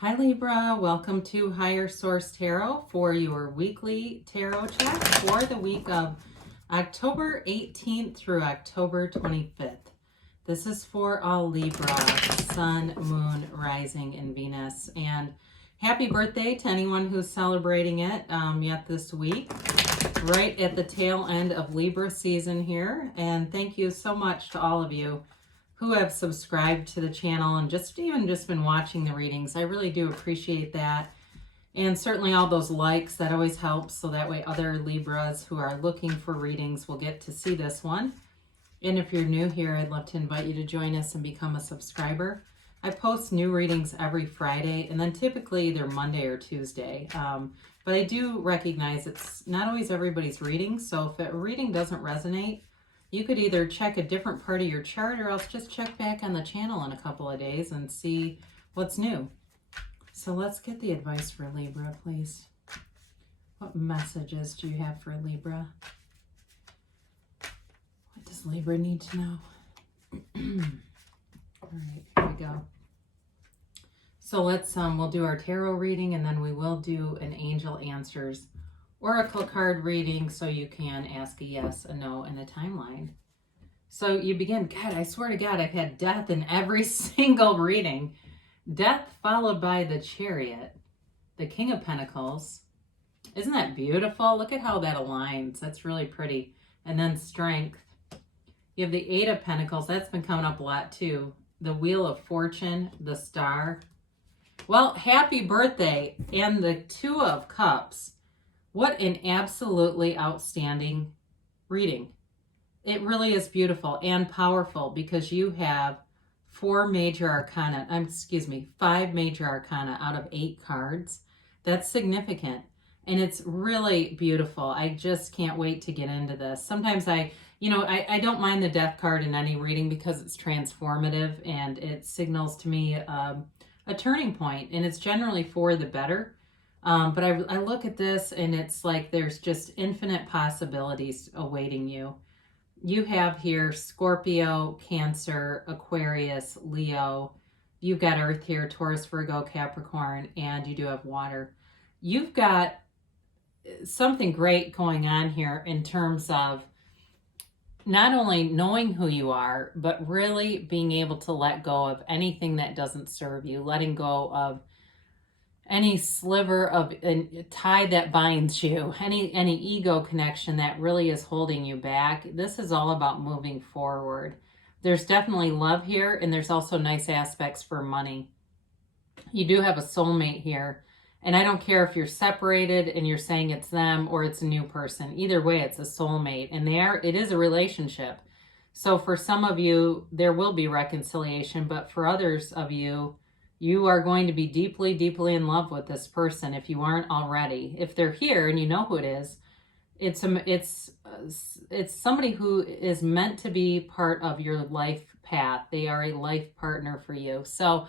Hi Libra, welcome to Higher Source Tarot for your weekly tarot check for the week of October 18th through October 25th. This is for all Libra, Sun, Moon, Rising, and Venus. And happy birthday to anyone who's celebrating it yet this week, right at the tail end of Libra season here. And thank you so much to all of you who have subscribed to the channel and just been watching the readings. I really do appreciate that. And certainly all those likes, that always helps, so that way other Libras who are looking for readings will get to see this one. And if you're new here, I'd love to invite you to join us and become a subscriber. I post new readings every Friday, and then typically they're Monday or Tuesday. But I do recognize it's not always everybody's reading, so if a reading doesn't resonate, you could either check a different part of your chart or else just check back on the channel in a couple of days and see what's new. So let's get the advice for Libra, please. What messages do you have for Libra? What does Libra need to know? All right, here we go. So let's, we'll do our tarot reading, and then we will do an angel answers oracle card reading, so you can ask a yes, a no, and a timeline. So you begin. God, I swear to God, I've had death in every single reading. Death followed by the Chariot, the King of Pentacles. Isn't that beautiful? Look at how that aligns. That's really pretty. And then Strength. You have the Eight of Pentacles. That's been coming up a lot too. The Wheel of Fortune, the Star. Well, happy birthday. And the Two of Cups. What an absolutely outstanding reading. It really is beautiful and powerful because you have five major arcana out of 8 cards. That's significant. And it's really beautiful. I just can't wait to get into this. Sometimes I don't mind the Death card in any reading because it's transformative and it signals to me a turning point, and it's generally for the better. But I look at this and it's like there's just infinite possibilities awaiting you. You have here Scorpio, Cancer, Aquarius, Leo. You've got Earth here, Taurus, Virgo, Capricorn, and you do have water. You've got something great going on here in terms of not only knowing who you are, but really being able to let go of anything that doesn't serve you, letting go of any sliver of a tie that binds you, any ego connection that really is holding you back. This is all about moving forward. There's definitely love here, and there's also nice aspects for money. You do have a soulmate here, and I don't care if you're separated and you're saying it's them or it's a new person. Either way, it's a soulmate, and it is a relationship. So for some of you, there will be reconciliation, but for others of you, you are going to be deeply, deeply in love with this person if you aren't already. If they're here and you know who it is, it's somebody who is meant to be part of your life path. They are a life partner for you. So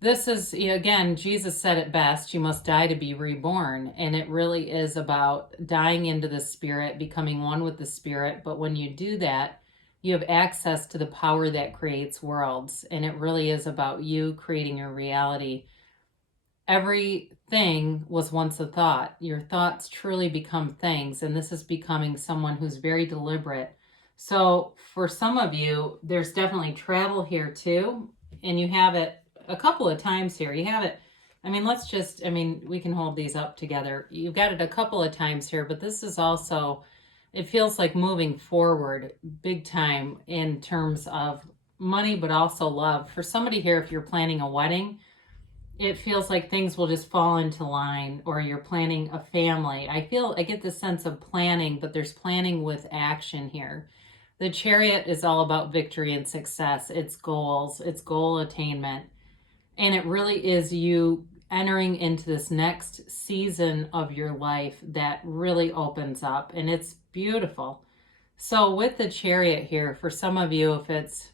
this is, again, Jesus said it best, you must die to be reborn. And it really is about dying into the spirit, becoming one with the spirit. But when you do that, you have access to the power that creates worlds, and it really is about you creating your reality. Everything was once a thought. Your thoughts truly become things, and this is becoming someone who's very deliberate. So for some of you, there's definitely travel here too, and you have it a couple of times here. You have it, we can hold these up together. You've got it a couple of times here, but this is also, it feels like moving forward big time in terms of money, but also love. For somebody here, if you're planning a wedding, it feels like things will just fall into line, or you're planning a family. I get this sense of planning, but there's planning with action here. The Chariot is all about victory and success. It's goals, it's goal attainment. And it really is you entering into this next season of your life that really opens up, and it's beautiful. So with the Chariot here, for some of you, if it's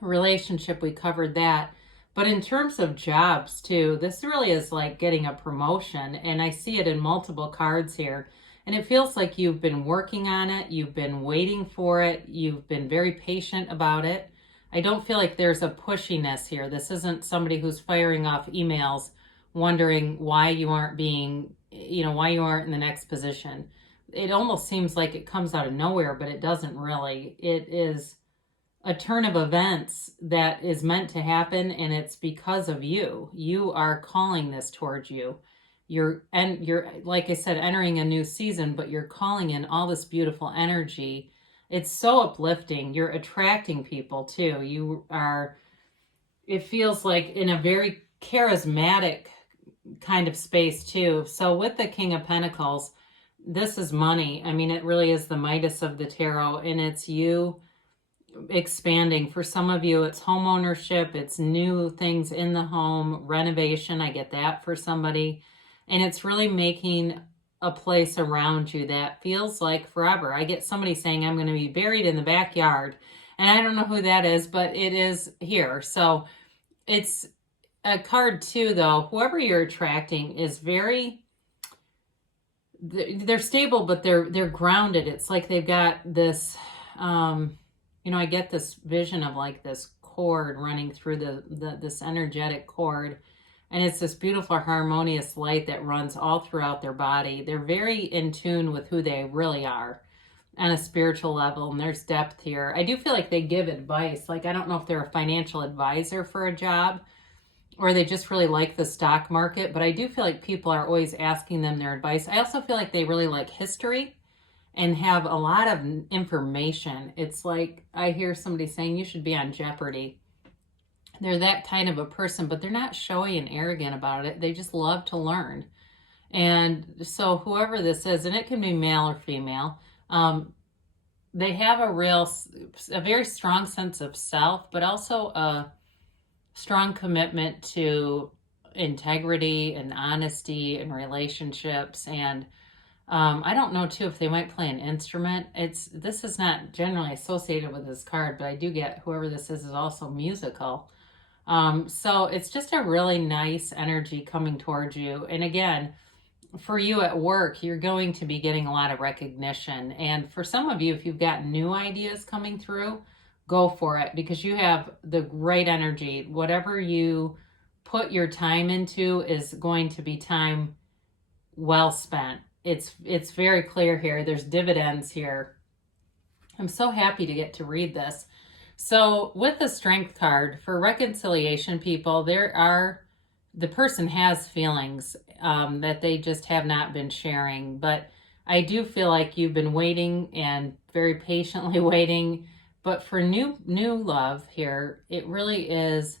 a relationship, we covered that. But in terms of jobs too, this really is like getting a promotion, and I see it in multiple cards here. And it feels like you've been working on it, you've been waiting for it, you've been very patient about it. I don't feel like there's a pushiness here. This isn't somebody who's firing off emails wondering why you aren't being, why you aren't in the next position. It almost seems like it comes out of nowhere, but it doesn't really. It is a turn of events that is meant to happen, and it's because of you. You are calling this towards you. You're like I said, entering a new season, but you're calling in all this beautiful energy. It's so uplifting. You're attracting people too. It feels like in a very charismatic kind of space too. So with the King of Pentacles, this is money. I mean, it really is the Midas of the tarot, and it's you expanding. For some of you, it's home ownership, it's new things in the home, renovation. I get that for somebody. And it's really making a place around you that feels like forever. I get somebody saying, I'm going to be buried in the backyard. And I don't know who that is, but it is here. So it's a card too, though. Whoever you're attracting is they're stable, but they're grounded. It's like they've got this, I get this vision of like this cord running through this energetic cord. And it's this beautiful harmonious light that runs all throughout their body. They're very in tune with who they really are on a spiritual level. And there's depth here. I do feel like they give advice. Like, I don't know if they're a financial advisor for a job, or they just really like the stock market. But I do feel like people are always asking them their advice. I also feel like they really like history and have a lot of information. It's like I hear somebody saying you should be on Jeopardy. They're that kind of a person, but they're not showy and arrogant about it. They just love to learn. And so whoever this is, and it can be male or female, they have a very strong sense of self, but also a strong commitment to integrity and honesty and relationships. And I don't know too if they might play an instrument. This is not generally associated with this card, but I do get whoever this is also musical. So it's just a really nice energy coming towards you. And again, for you at work, you're going to be getting a lot of recognition. And for some of you, if you've got new ideas coming through, go for it, because you have the great energy. Whatever you put your time into is going to be time well spent. It's very clear here. There's dividends here. I'm so happy to get to read this. So with the Strength card, for reconciliation people, the person has feelings that they just have not been sharing. But I do feel like you've been waiting and very patiently waiting. But for new love here, it really is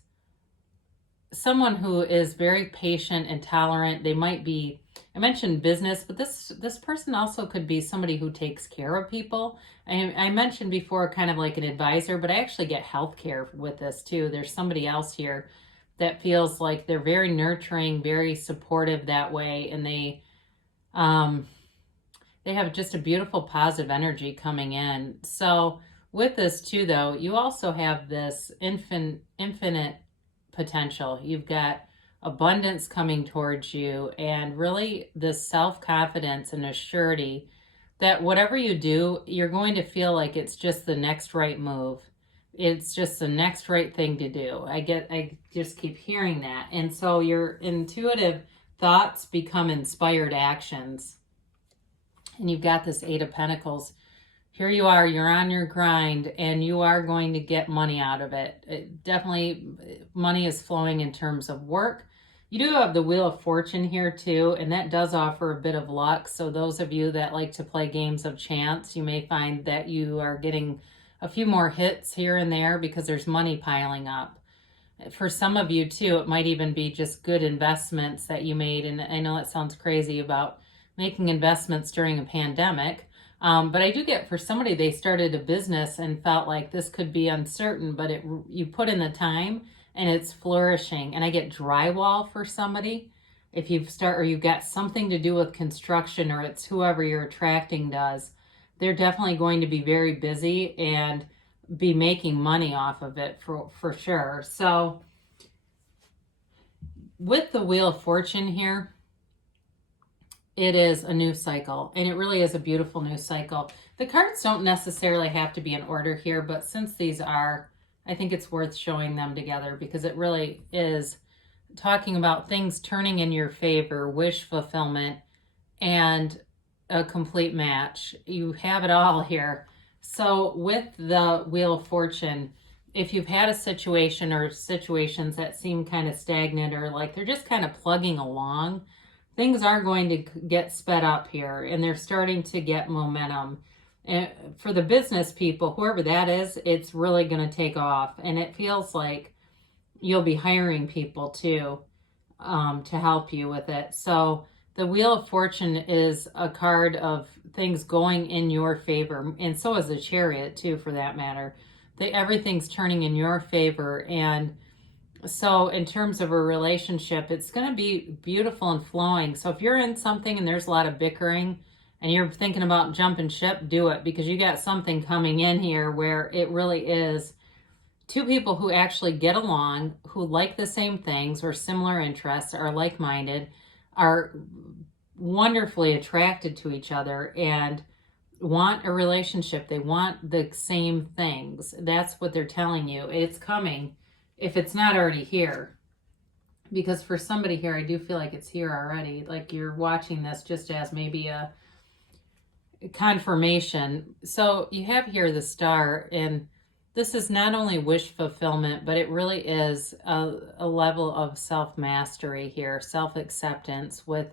someone who is very patient and tolerant. They might be, I mentioned business, but this person also could be somebody who takes care of people. I mentioned before kind of like an advisor, but I actually get healthcare with this too. There's somebody else here that feels like they're very nurturing, very supportive that way, and they have just a beautiful positive energy coming in. So with this too, though, you also have this infinite potential. You've got abundance coming towards you, and really this self-confidence and a surety that whatever you do, you're going to feel like it's just the next right move. It's just the next right thing to do. I just keep hearing that. And so your intuitive thoughts become inspired actions. And you've got this Eight of Pentacles. Here you are, you're on your grind, and you are going to get money out of it. Definitely money is flowing in terms of work. You do have the Wheel of Fortune here too, and that does offer a bit of luck. So those of you that like to play games of chance, you may find that you are getting a few more hits here and there because there's money piling up. For some of you too, it might even be just good investments that you made. And I know that sounds crazy about making investments during a pandemic. But I do get for somebody, they started a business and felt like this could be uncertain, but you put in the time and it's flourishing. And I get drywall for somebody. If you've got something to do with construction, or it's whoever you're attracting does, they're definitely going to be very busy and be making money off of it for sure. So with the Wheel of Fortune here, it is a new cycle, and it really is a beautiful new cycle. The cards don't necessarily have to be in order here, but since these are, I think it's worth showing them together because it really is talking about things turning in your favor, wish fulfillment, and a complete match. You have it all here. So with the Wheel of Fortune, if you've had a situation or situations that seem kind of stagnant or like they're just kind of plugging along, things are going to get sped up here and they're starting to get momentum. And for the business people, whoever that is, it's really going to take off. And it feels like you'll be hiring people too to help you with it. So the Wheel of Fortune is a card of things going in your favor. And so is the Chariot too, for that matter. Everything's turning in your favor. And so in terms of a relationship, it's going to be beautiful and flowing. So if you're in something and there's a lot of bickering and you're thinking about jumping ship, do it, because you got something coming in here where it really is two people who actually get along, who like the same things or similar interests, are like-minded, are wonderfully attracted to each other and want a relationship. They want the same things. That's what they're telling you. It's coming if it's not already here. Because for somebody here, I do feel like it's here already. Like you're watching this just as maybe a confirmation. So you have here the Star, and this is not only wish fulfillment, but it really is a level of self-mastery here, self-acceptance. With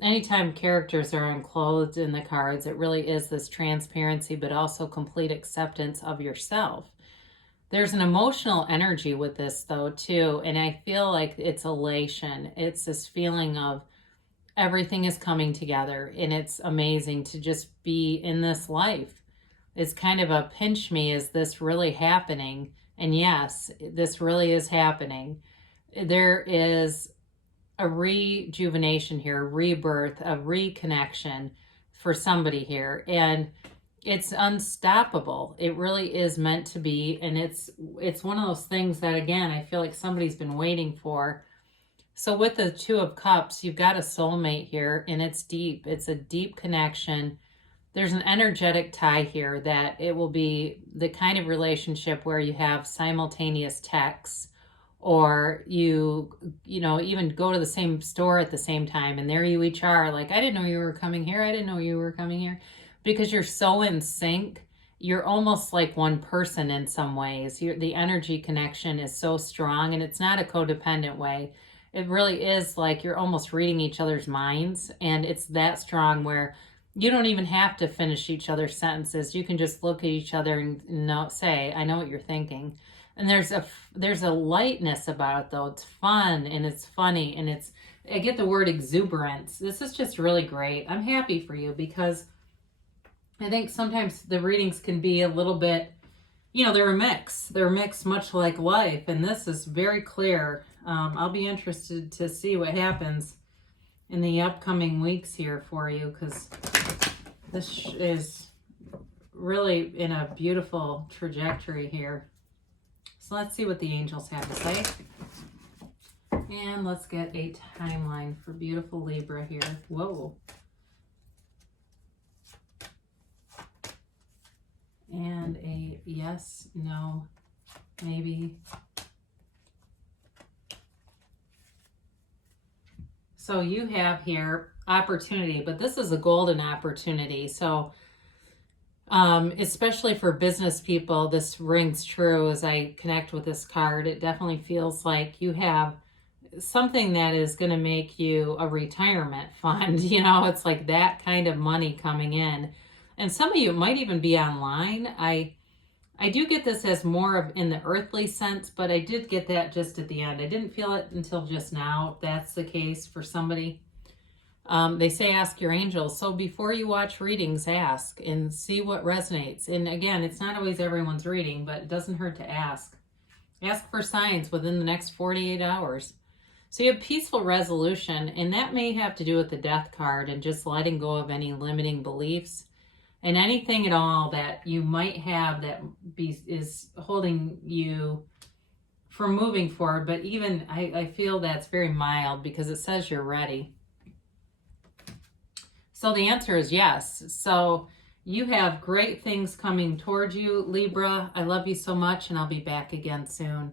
anytime characters are unclothed in the cards, it really is this transparency, but also complete acceptance of yourself. There's an emotional energy with this though too, and I feel like it's elation. It's this feeling of everything is coming together, and it's amazing to just be in this life. It's kind of a pinch me, is this really happening? And yes, this really is happening. There is a rejuvenation here, rebirth, a reconnection for somebody here. And it's unstoppable. It really is meant to be. And it's one of those things that, again, I feel like somebody's been waiting for. So with the Two of Cups, you've got a soulmate here, and it's deep. It's a deep connection. There's an energetic tie here that it will be the kind of relationship where you have simultaneous texts, or you know, even go to the same store at the same time, and there you each are, like, I didn't know you were coming here. I didn't know you were coming here. Because you're so in sync, you're almost like one person in some ways. The energy connection is so strong, and it's not a codependent way. It really is like you're almost reading each other's minds, and it's that strong where you don't even have to finish each other's sentences. You can just look at each other and say, I know what you're thinking. And there's a lightness about it though. It's fun and it's funny, and I get the word exuberance. This is just really great. I'm happy for you because I think sometimes the readings can be a little bit, you know, they're a mix. They're a mix much like life, and this is very clear. I'll be interested to see what happens in the upcoming weeks here for you, because this is really in a beautiful trajectory here. So let's see what the angels have to say. And let's get a timeline for beautiful Libra here. Whoa. And a yes, no, maybe. So you have here opportunity, but this is a golden opportunity. So especially for business people, this rings true as I connect with this card. It definitely feels like you have something that is going to make you a retirement fund. You know, it's like that kind of money coming in. And some of you might even be online. I do get this as more of in the earthly sense, but I did get that just at the end. I didn't feel it until just now, if that's the case for somebody. They say ask your angels. So before you watch readings, ask and see what resonates. And again, it's not always everyone's reading, but it doesn't hurt to ask. Ask for signs within the next 48 hours. So you have peaceful resolution, and that may have to do with the Death card and just letting go of any limiting beliefs. And anything at all that you might have that is holding you from moving forward. But even, I feel that's very mild because it says you're ready. So the answer is yes. So You have great things coming toward you, Libra. I love you so much, and I'll be back again soon.